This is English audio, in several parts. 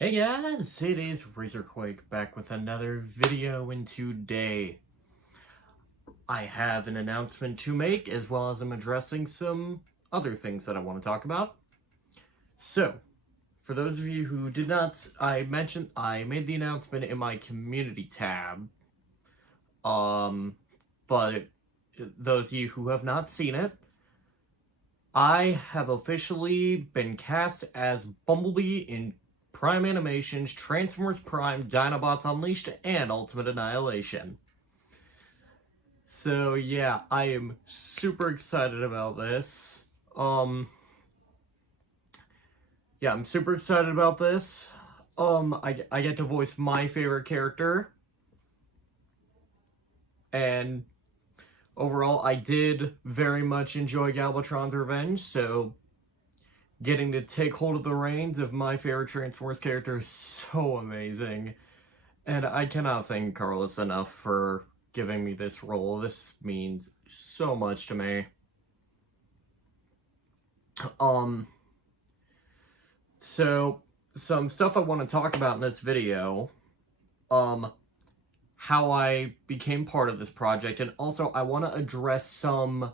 Hey guys, it is Razorquake back with another video, and today I have an announcement to make, as well as I'm addressing some other things that I want to talk about. So, for those of you who did not, I made the announcement in my community tab, but those of you who have not seen it, I have officially been cast as Bumblebee in Prime Animation's Transformers Prime Dinobots Unleashed and Ultimate Annihilation. So yeah, I am super excited about this. Yeah, I'm super excited about this. I get to voice my favorite character. And overall, I did very much enjoy Galvatron's Revenge, so getting to take hold of the reins of my favorite Transformers character is so amazing. And I cannot thank Carlos enough for giving me this role. This means so much to me. So some stuff I want to talk about in this video. How I became part of this project, and also I want to address some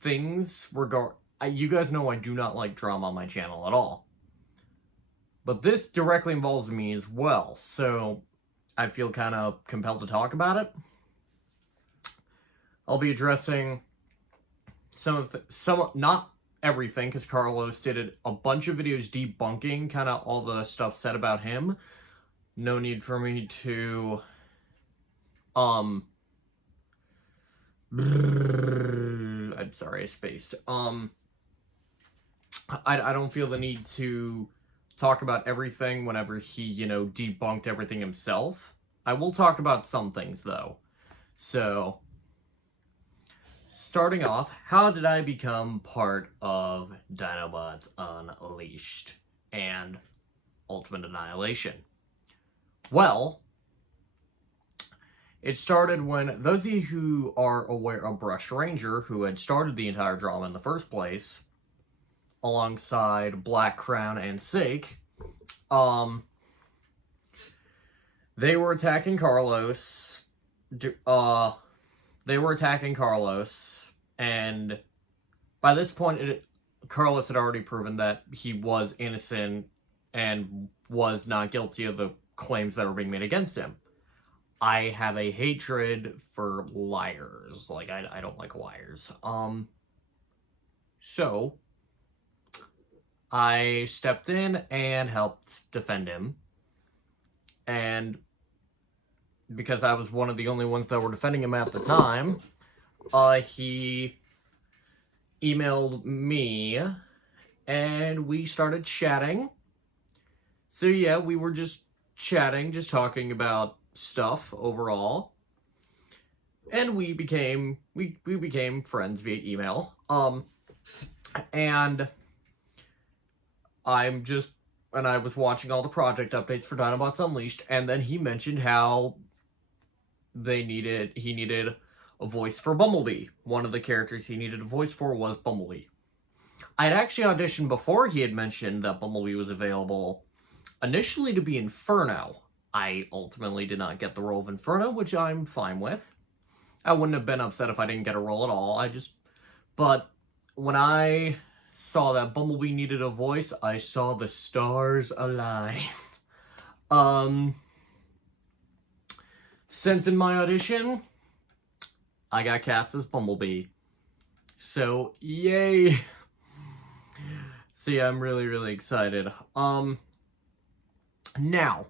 things you guys know I do not like drama on my channel at all. But this directly involves me as well, so I feel kind of compelled to talk about it. I'll be addressing not everything, because Carlos did a bunch of videos debunking kind of all the stuff said about him. No need for me to, I'm sorry, I spaced. I don't feel the need to talk about everything whenever he, debunked everything himself. I will talk about some things, though. So, starting off, how did I become part of Dinobots Unleashed and Ultimate Annihilation? Well, it started when those of you who are aware of Brushed Ranger, who had started the entire drama in the first place, alongside Black Crown and Sake, they were attacking Carlos. And by this point, Carlos had already proven that he was innocent and was not guilty of the claims that were being made against him. I have a hatred for liars. Like, I don't like liars. So I stepped in and helped defend him. And because I was one of the only ones that were defending him at the time, he emailed me and we started chatting. So yeah, we were just chatting, just talking about stuff overall. And we became friends via email. And I was watching all the project updates for Dinobots Unleashed, and then he mentioned how he needed a voice for Bumblebee. One of the characters he needed a voice for was Bumblebee. I had actually auditioned before he had mentioned that Bumblebee was available, initially to be Inferno. I ultimately did not get the role of Inferno, which I'm fine with. I wouldn't have been upset if I didn't get a role at all. But when I saw that Bumblebee needed a voice, I saw the stars align. Sent in my audition, I got cast as Bumblebee. So, yay! So yeah, I'm really, really excited. Now,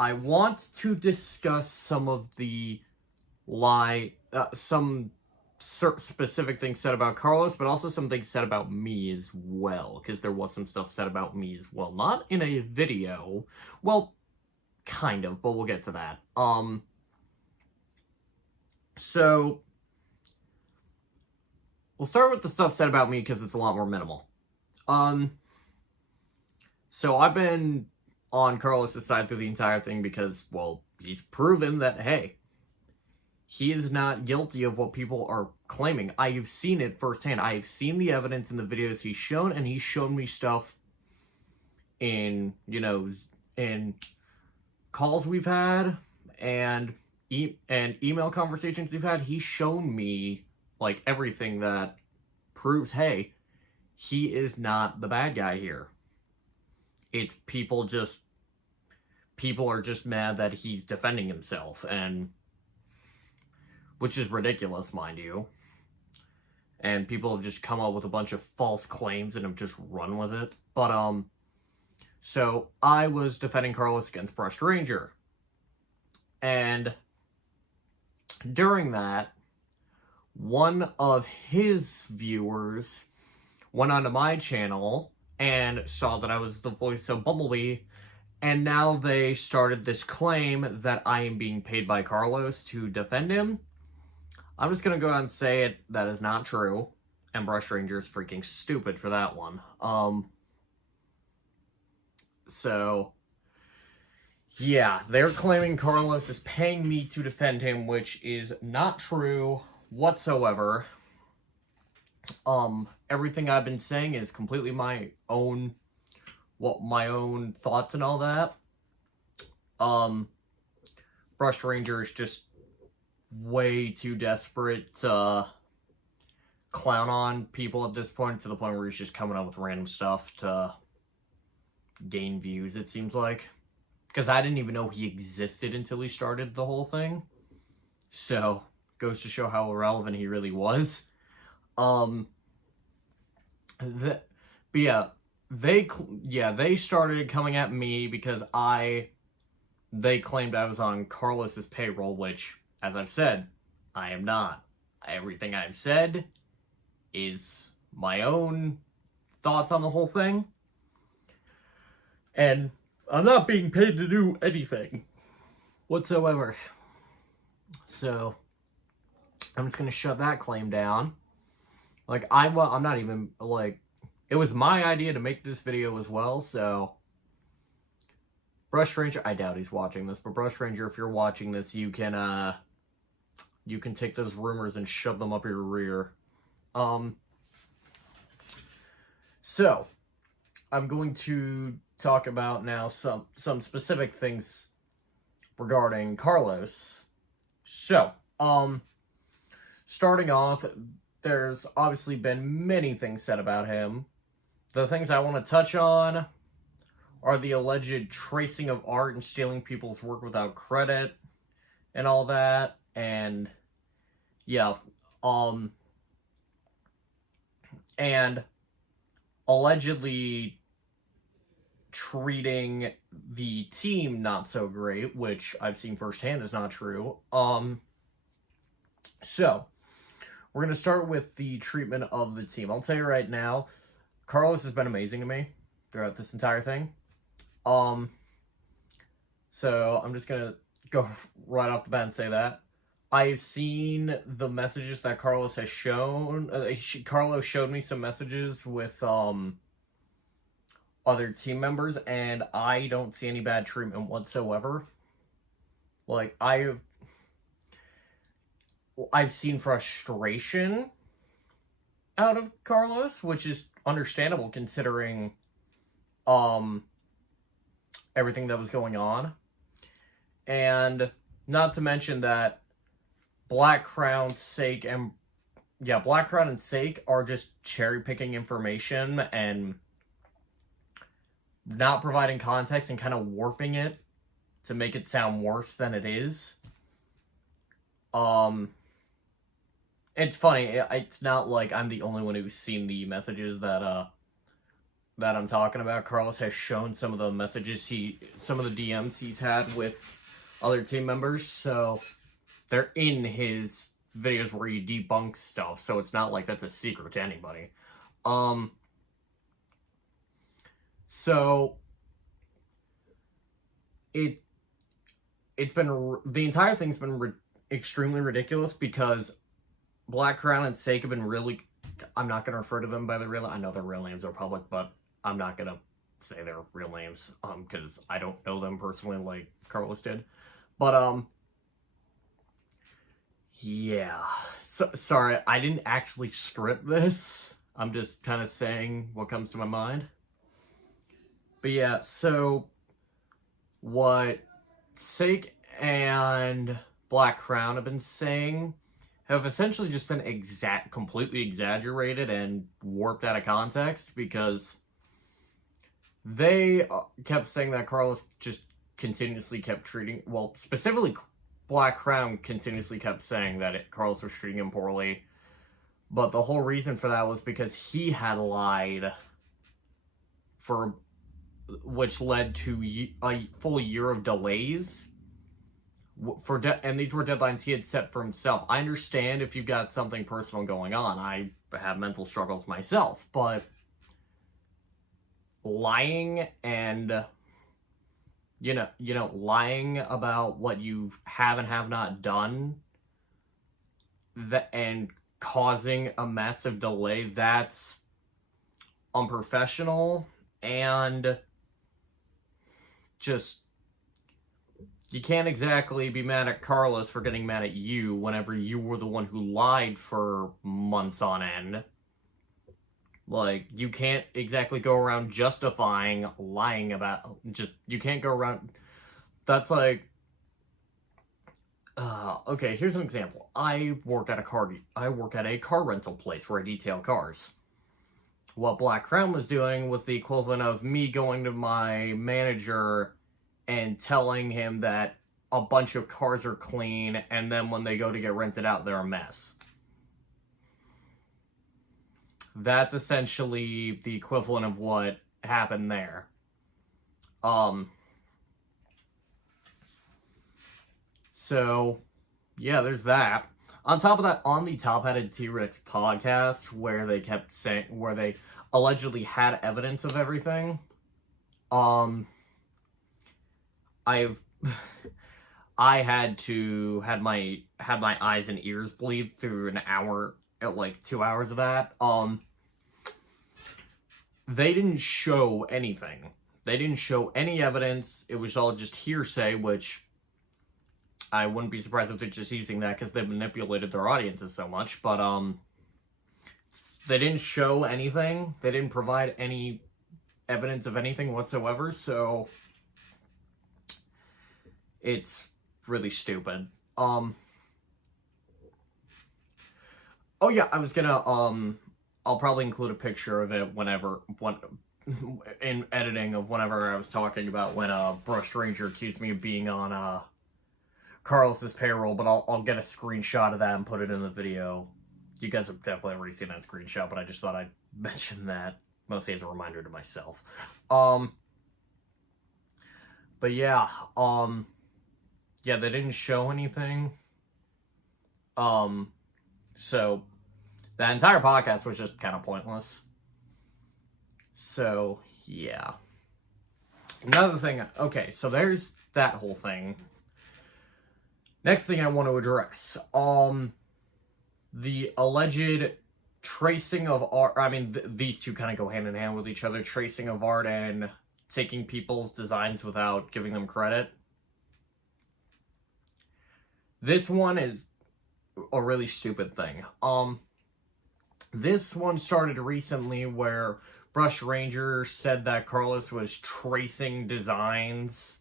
I want to discuss some of the some specific things said about Carlos, but also some things said about me as well, because there was some stuff said about me as well. Not in a video. Well, kind of, but we'll get to that. So, we'll start with the stuff said about me, because it's a lot more minimal. So I've been on Carlos' side through the entire thing because, well, he's proven that, hey, he is not guilty of what people are claiming. I have seen it firsthand. I have seen the evidence in the videos he's shown, and he's shown me stuff in, in calls we've had and email conversations we've had, he's shown me, like, everything that proves, hey, he is not the bad guy here. It's people are just mad that he's defending himself, and which is ridiculous, mind you. And people have just come up with a bunch of false claims and have just run with it. But, so I was defending Carlos against Brushed Ranger. And during that, one of his viewers went onto my channel and saw that I was the voice of Bumblebee, and now they started this claim that I am being paid by Carlos to defend him. I'm just gonna go out and say it, that is not true, and Brush Ranger is freaking stupid for that one. So, yeah, they're claiming Carlos is paying me to defend him, which is not true whatsoever. Everything I've been saying is completely my own thoughts and all that. Brush Ranger is just way too desperate to clown on people at this point, to the point where he's just coming up with random stuff to gain views, it seems like. Because I didn't even know he existed until he started the whole thing. So, goes to show how irrelevant he really was. They started coming at me because they claimed I was on Carlos's payroll, which, as I've said, I am not. Everything I've said is my own thoughts on the whole thing. And I'm not being paid to do anything whatsoever. So, I'm just going to shut that claim down. Like, I'm not even, like, it was my idea to make this video as well, so Brush Ranger, I doubt he's watching this, but Brush Ranger, if you're watching this, you can take those rumors and shove them up your rear. So, I'm going to talk about now some specific things regarding Carlos. So, starting off, there's obviously been many things said about him. The things I want to touch on are the alleged tracing of art and stealing people's work without credit and all that. And yeah, and allegedly treating the team not so great, which I've seen firsthand is not true. So we're going to start with the treatment of the team. I'll tell you right now, Carlos has been amazing to me throughout this entire thing. So I'm just going to go right off the bat and say that. I've seen the messages that Carlos has shown. Carlos showed me some messages with other team members, and I don't see any bad treatment whatsoever. Like, I've seen frustration out of Carlos, which is understandable considering everything that was going on. And not to mention that Black Crown and Sake are just cherry-picking information and not providing context and kind of warping it to make it sound worse than it is. It's funny, it's not like I'm the only one who's seen the messages that I'm talking about. Carlos has shown some of the messages some of the DMs he's had with other team members, so they're in his videos where he debunks stuff, so it's not like that's a secret to anybody. So it's been, the entire thing's been extremely ridiculous because Black Crown and Sake have been really, I'm not going to refer to them by their real, I know their real names are public, but I'm not going to say their real names, because I don't know them personally like Carlos did. But, yeah. So, sorry, I didn't actually script this. I'm just kind of saying what comes to my mind. But But yeah, so what Sake and Black Crown have been saying have essentially just been completely exaggerated and warped out of context, because they kept saying that Carlos just continuously kept treating, well, specifically Black Crown continuously kept saying that Carlos was treating him poorly, but the whole reason for that was because he had lied, which led to a full year of delays and these were deadlines he had set for himself. I understand if you've got something personal going on. I have mental struggles myself, but lying and lying about what you have and have not done, and causing a massive delay, that's unprofessional, and just, you can't exactly be mad at Carlos for getting mad at you whenever you were the one who lied for months on end. Like, you can't exactly go around justifying lying about, you can't go around, that's like, okay, here's an example. I work at a car rental place where I detail cars. What Black Crown was doing was the equivalent of me going to my manager and telling him that a bunch of cars are clean, and then when they go to get rented out, they're a mess. That's essentially the equivalent of what happened there. So, yeah, there's that. On top of that, on the Top-Headed T-Rex podcast, where they allegedly had evidence of everything, I had my eyes and ears bleed through an hour, like 2 hours of that. They didn't show anything. They didn't show any evidence. It was all just hearsay, which I wouldn't be surprised if they're just using that because they've manipulated their audiences so much. But they didn't show anything. They didn't provide any evidence of anything whatsoever. So it's really stupid. Oh yeah, I was gonna I'll probably include a picture of it in editing of whenever I was talking about when Brush Ranger accused me of being on Carlos's payroll, but I'll get a screenshot of that and put it in the video. You guys have definitely already seen that screenshot, but I just thought I'd mention that, mostly as a reminder to myself. But yeah, yeah, they didn't show anything. So that entire podcast was just kind of pointless. So, yeah. Another thing, okay, so there's that whole thing. Next thing I want to address, the alleged tracing of art. I mean, these two kind of go hand in hand with each other, tracing of art and taking people's designs without giving them credit. This one is a really stupid thing. This one started recently where Brush Ranger said that Carlos was tracing designs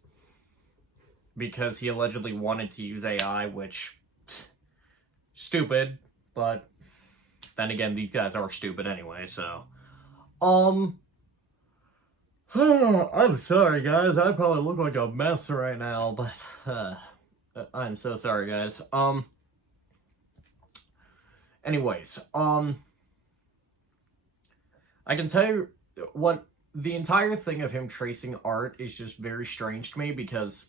because he allegedly wanted to use AI, which, stupid, but then again, these guys are stupid anyway, so. I'm sorry, guys. I probably look like a mess right now, but, I'm so sorry, guys. Anyways, I can tell you what, the entire thing of him tracing art is just very strange to me, because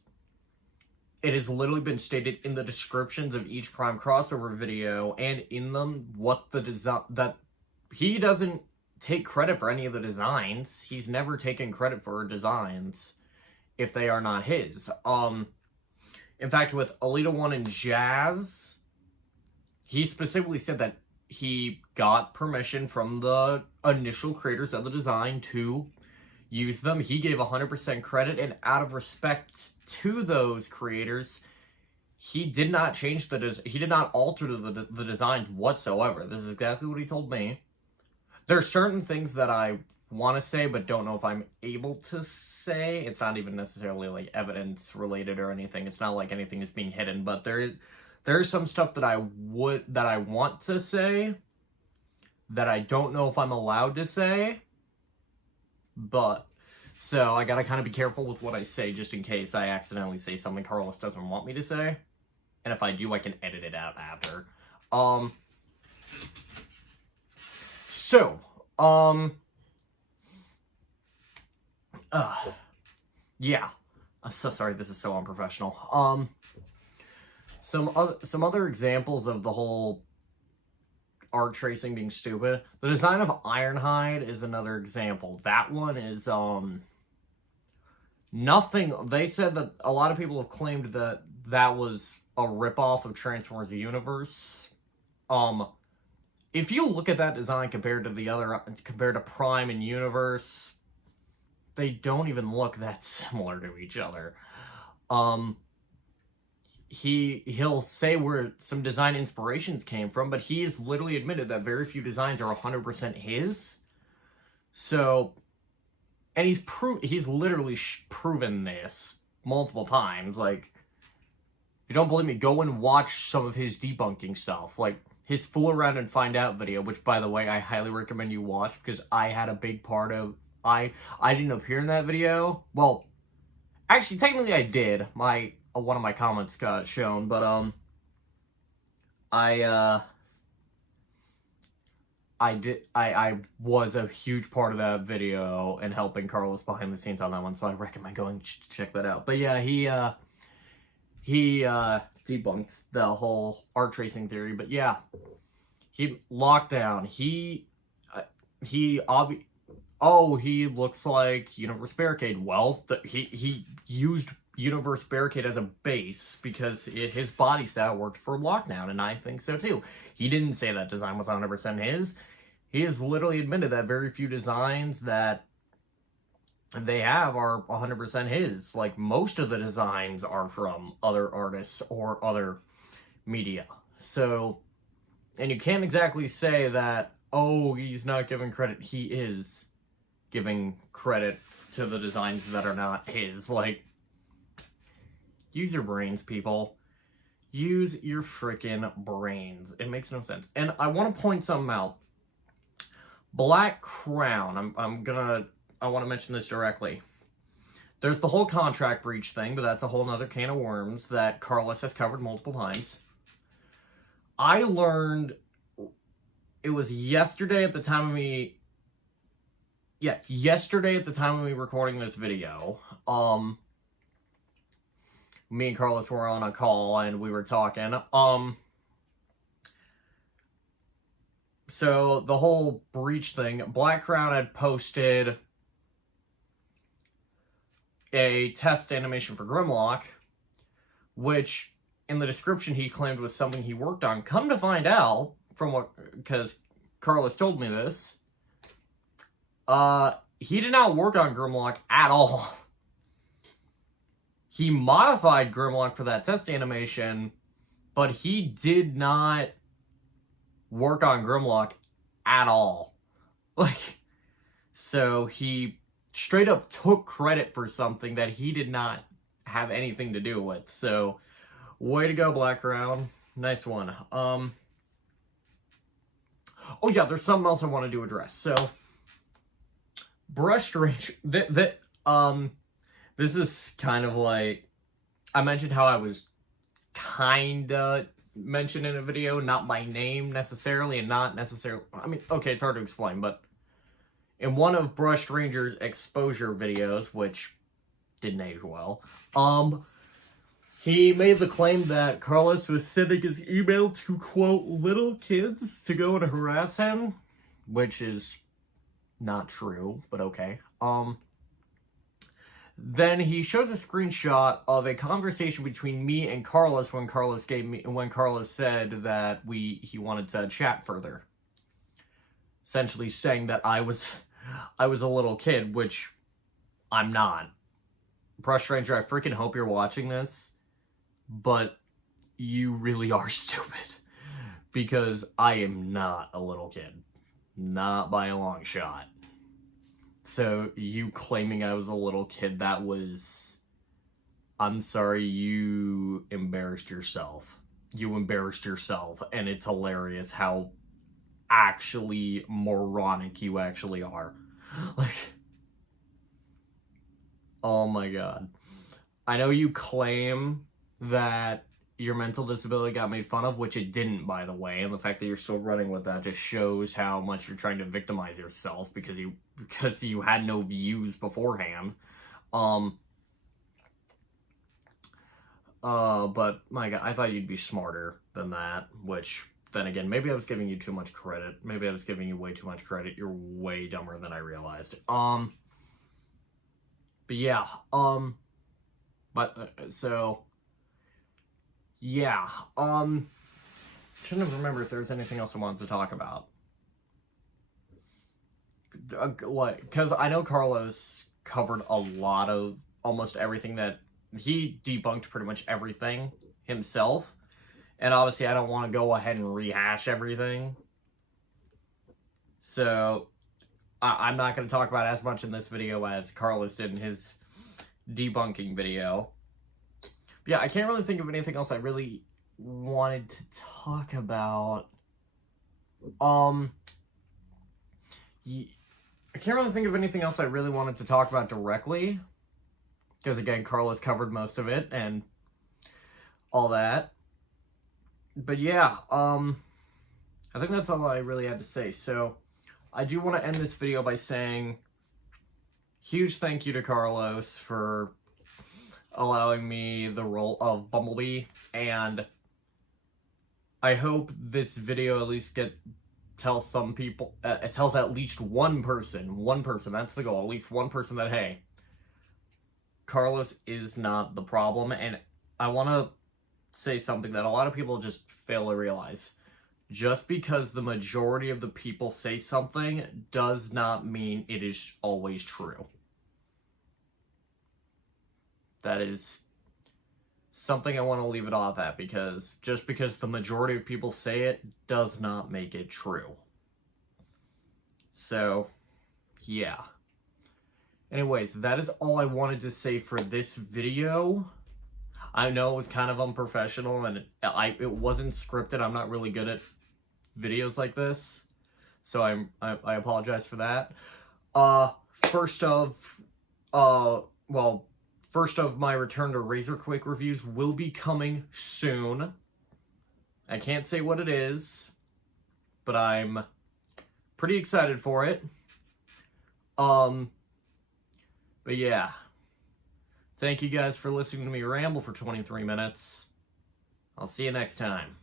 it has literally been stated in the descriptions of each Prime crossover video and in them what the design, that he doesn't take credit for any of the designs. He's never taken credit for designs if they are not his. In fact, with Alita 1 and Jazz, he specifically said that he got permission from the initial creators of the design to use them. He gave 100% credit, and out of respect to those creators, he did not change he did not alter the designs whatsoever. This is exactly what he told me. There are certain things that I want to say, but don't know if I'm able to say. It's not even necessarily like evidence related or anything. It's not like anything is being hidden, but there's some stuff that I want to say that I don't know if I'm allowed to say. But so I gotta kind of be careful with what I say, just in case I accidentally say something Carlos doesn't want me to say. And if I do, I can edit it out after. Yeah. I'm so sorry, this is so unprofessional. Some other examples of the whole art tracing being stupid. The design of Ironhide is another example. That one is, nothing. They said that a lot of people have claimed that that was a ripoff of Transformers the Universe. If you look at that design compared to Prime and Universe, they don't even look that similar to each other. He'll say where some design inspirations came from, but he has literally admitted that very few designs are 100% his. So, and he's literally proven this multiple times. Like, if you don't believe me, go and watch some of his debunking stuff. Like, his Fool Around and Find Out video, which, by the way, I highly recommend you watch, because I had a big part of... I didn't appear in that video. Well, actually, technically I did. One of my comments got shown, but, I was a huge part of that video and helping Carlos behind the scenes on that one, so I recommend going check that out. But yeah, he debunked the whole art tracing theory, but yeah, Lockdown, he looks like Universe Barricade. Well, he used Universe Barricade as a base because his body style worked for Lockdown, and I think so too. He didn't say that design was 100% his. He has literally admitted that very few designs that they have are 100% his. Like, most of the designs are from other artists or other media. So, and you can't exactly say that, oh, he's not giving credit. He is giving credit to the designs that are not his. Like, use your brains, people. Use your freaking brains. It makes no sense. And I want to point something out. Black Crown, I want to mention this directly. There's the whole contract breach thing, but that's a whole nother can of worms that Carlos has covered multiple times. I learned, it was yesterday at the time of me recording this video, me and Carlos were on a call and we were talking, so the whole breach thing, Black Crown had posted a test animation for Grimlock, which in the description he claimed was something he worked on. Come to find out, because Carlos told me this, he did not work on Grimlock at all. He modified Grimlock for that test animation, but he did not work on Grimlock at all. Like, so he straight up took credit for something that he did not have anything to do with. So, way to go, Black Crown. Nice one. Oh yeah, there's something else I wanted to address. So, Brush Range, this is kind of like, I mentioned how I was kinda mentioned in a video, not by name necessarily, and not necessarily, I mean, okay, it's hard to explain, but in one of Brush Ranger's exposure videos, which didn't age well, he made the claim that Carlos was sending his email to, quote, little kids to go and harass him, which is not true, but okay. Then he shows a screenshot of a conversation between me and Carlos when Carlos said that he wanted to chat further. Essentially saying that I was a little kid, which I'm not. Brush Ranger, I freaking hope you're watching this, but you really are stupid. Because I am not a little kid. Not by a long shot. So you claiming I was a little kid, that was... I'm sorry, you embarrassed yourself. You embarrassed yourself, and it's hilarious how actually moronic you actually are. Like, oh my god. I know you claim that your mental disability got made fun of, which it didn't, by the way, and the fact that you're still running with that just shows how much you're trying to victimize yourself because you had no views beforehand. But my god, I thought you'd be smarter than that, which, then again, maybe I was giving you too much credit. Maybe I was giving you way too much credit. You're way dumber than I realized. But yeah, so, yeah, trying to remember if there's anything else I wanted to talk about. What? Because I know Carlos covered a lot of almost everything that he debunked, pretty much everything himself, and obviously I don't want to go ahead and rehash everything, so I'm not going to talk about as much in this video as Carlos did in his debunking video. But yeah, I can't really think of anything else I really wanted to talk about. I can't really think of anything else I really wanted to talk about directly, because again, Carlos covered most of it and all that. But yeah, I think that's all I really had to say. So I do want to end this video by saying huge thank you to Carlos for allowing me the role of Bumblebee, and I hope this video at least tells some people, it tells at least one person, that's the goal, at least one person that, hey, Carlos is not the problem. And I want to say something that a lot of people just fail to realize. Just because the majority of the people say something does not mean it is always true. That is something I want to leave it off at, because just because the majority of people say it does not make it true. So, yeah. Anyways, that is all I wanted to say for this video. I know it was kind of unprofessional and it wasn't scripted. I'm not really good at videos like this, so I apologize for that. First of my return to Razor Quake reviews will be coming soon. I can't say what it is, but I'm pretty excited for it. But yeah, thank you guys for listening to me ramble for 23 minutes. I'll see you next time.